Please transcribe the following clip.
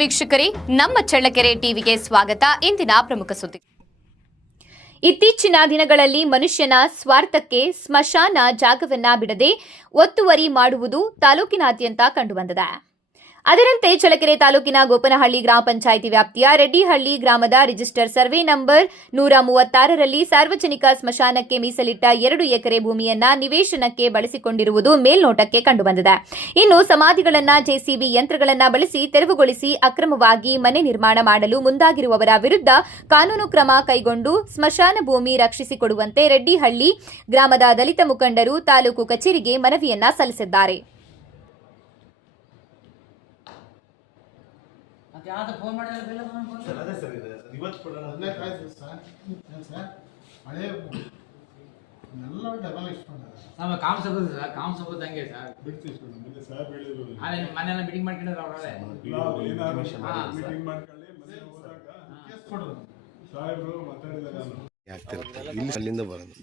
ವೀಕ್ಷಕರೇ, ನಮ್ಮ ಚಳ್ಳಕೆರೆ ಟಿವಿಗೆ ಸ್ವಾಗತ. ಇಂದಿನ ಪ್ರಮುಖ ಸುದ್ದಿ. ಇತ್ತೀಚಿನ ದಿನಗಳಲ್ಲಿ ಮನುಷ್ಯನ ಸ್ವಾರ್ಥಕ್ಕೆ ಸ್ಮಶಾನ ಜಾಗವನ್ನ ಬಿಡದೆ ಒತ್ತುವರಿ ಮಾಡುವುದು ತಾಲೂಕಿನಾದ್ಯಂತ ಕಂಡುಬಂದಿದೆ. ಅದರಂತೆ ಚಳ್ಳಕೆರೆ ತಾಲೂಕಿನ ಗೋಪನಹಳ್ಳಿ ಗ್ರಾಮ ಪಂಚಾಯಿತಿ ವ್ಯಾಪ್ತಿಯ ರೆಡ್ಡಿಹಳ್ಳಿ ಗ್ರಾಮದ ರಿಜಿಸ್ಟರ್ ಸರ್ವೆ ನಂಬರ್ 136ರಲ್ಲಿ ಸಾರ್ವಜನಿಕ ಸ್ಮಶಾನಕ್ಕೆ ಮೀಸಲಿಟ್ಟ 2 ಎಕರೆ ಭೂಮಿಯನ್ನ ನಿವೇಶನಕ್ಕೆ ಬಳಸಿಕೊಂಡಿರುವುದು ಮೇಲ್ನೋಟಕ್ಕೆ ಕಂಡುಬಂದಿದೆ. ಇನ್ನು ಸಮಾಧಿಗಳನ್ನ ಜೆಸಿಬಿ ಯಂತ್ರಗಳನ್ನ ಬಳಸಿ ತೆರವುಗೊಳಿಸಿ ಅಕ್ರಮವಾಗಿ ಮನೆ ನಿರ್ಮಾಣ ಮಾಡಲು ಮುಂದಾಗಿರುವವರ ವಿರುದ್ಧ ಕಾನೂನು ಕ್ರಮ ಕೈಗೊಂಡು ಸ್ಮಶಾನ ಭೂಮಿ ರಕ್ಷಿಸಿಕೊಡುವಂತೆ ರೆಡ್ಡಿಹಳ್ಳಿ ಗ್ರಾಮದ ದಲಿತ ಮುಖಂಡರು ತಾಲೂಕು ಕಚೇರಿಗೆ ಮನವಿಯನ್ನ ಸಲ್ಲಿಸಿದ್ದಾರೆ. ಫೋನ್ ಮಾಡಿದ್ರೆ ಸರ್ ಅದೇ ಸರ್ ಇದೆ ಇವತ್ತು ಕೊಡೋಣ ಅದನ್ನೇ ಕಾಯ್ತು ಸರ್ ಏನು ಸರ್ ಹಳೆ ಎಲ್ಲ ಡಬಲ್ ಇಸ್ಕೊಂಡಿದ್ದಾರೆ ನಮ್ಮ ಕಾಮಸಭೆ ಸರ್ ಕಾಮಸಭೆ ಹಂಗೆ ಸರ್ ಬಿಡ್ತೀವಿ ಸರ್ ಮುಂದೆ ಸರ್ ಹೇಳಿದ್ರು ಅದೇ ಮನೆಯಲ್ಲ ಮೀಟಿಂಗ್ ಮಾಡ್ಕೊಂಡಿದ್ರು ಅವರೇ ಮೀಟಿಂಗ್ ಮಾಡ್ಕೊಳ್ಳಿ ಮನೆ ಹೋದಾಗ ಕೇಸ್ ಕೊಡೋದು ಸಾಹೇಬರು ಮಾತಾಡಿದ್ದಾರೆ ಆಗ್ತಿರುತ್ತೆ ಇಲ್ಲಿ ಅಲ್ಲಿಂದ ಬರೋದು.